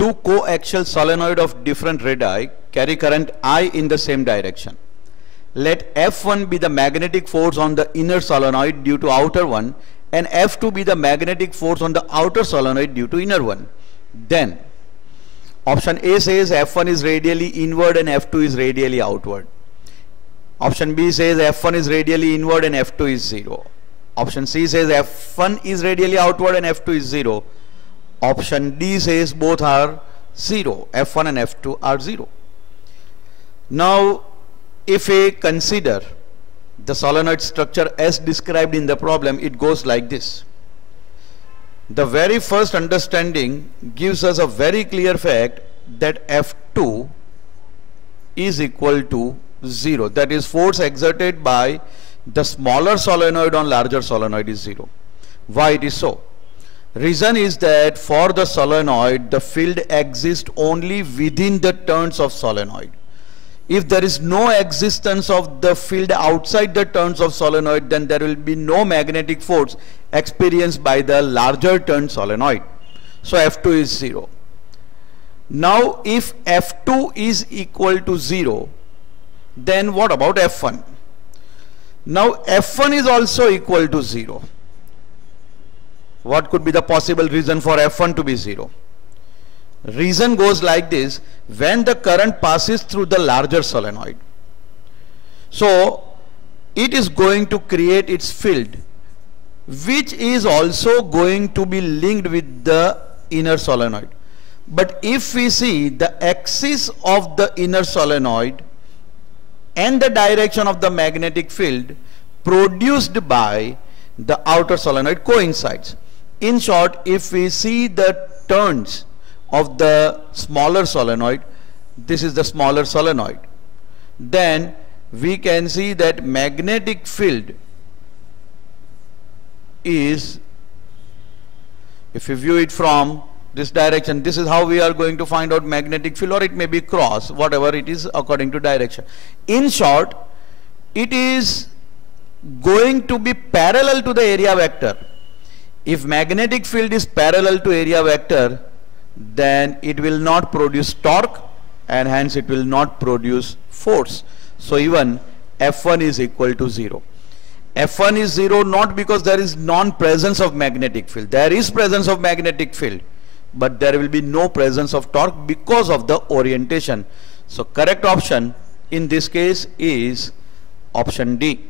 Two coaxial solenoid of different radii carry current I in the same direction. Let F1 be the magnetic force on the inner solenoid due to outer one, and F2 be the magnetic force on the outer solenoid due to inner one. Then option A says F1 is radially inward and F2 is radially outward. Option B says F1 is radially inward and F2 is 0. Option C says F1 is radially outward and F2 is 0. Option D says both are 0. F1 and F2 are 0. Now, if we consider the solenoid structure as described in the problem, it goes like this. The very first understanding gives us a very clear fact that F2 is equal to 0. That is, force exerted by the smaller solenoid on larger solenoid is 0. Why it is so? Reason is that for the solenoid, the field exists only within the turns of solenoid. If there is no existence of the field outside the turns of solenoid, then there will be no magnetic force experienced by the larger turned solenoid. So F2 is 0. Now if F2 is equal to 0, then what about F1? Now F1 is also equal to 0. What could be the possible reason for F1 to be 0? Reason goes like this: when the current passes through the larger solenoid, so it is going to create its field, which is also going to be linked with the inner solenoid. But if we see the axis of the inner solenoid and the direction of the magnetic field produced by the outer solenoid coincides. In short, if we see the turns of the smaller solenoid, this is the smaller solenoid, then we can see that magnetic field is, if you view it from this direction, this is how we are going to find out magnetic field, or it may be cross, whatever it is according to direction. In short, it is going to be parallel to the area vector. If magnetic field is parallel to area vector, then it will not produce torque and hence it will not produce force. So even F1 is equal to 0. F1 is 0 not because there is non-presence of magnetic field. There is presence of magnetic field, but there will be no presence of torque because of the orientation. So correct option in this case is option D.